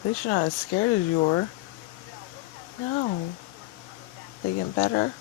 At least you're not as scared as you were. No. They getting better?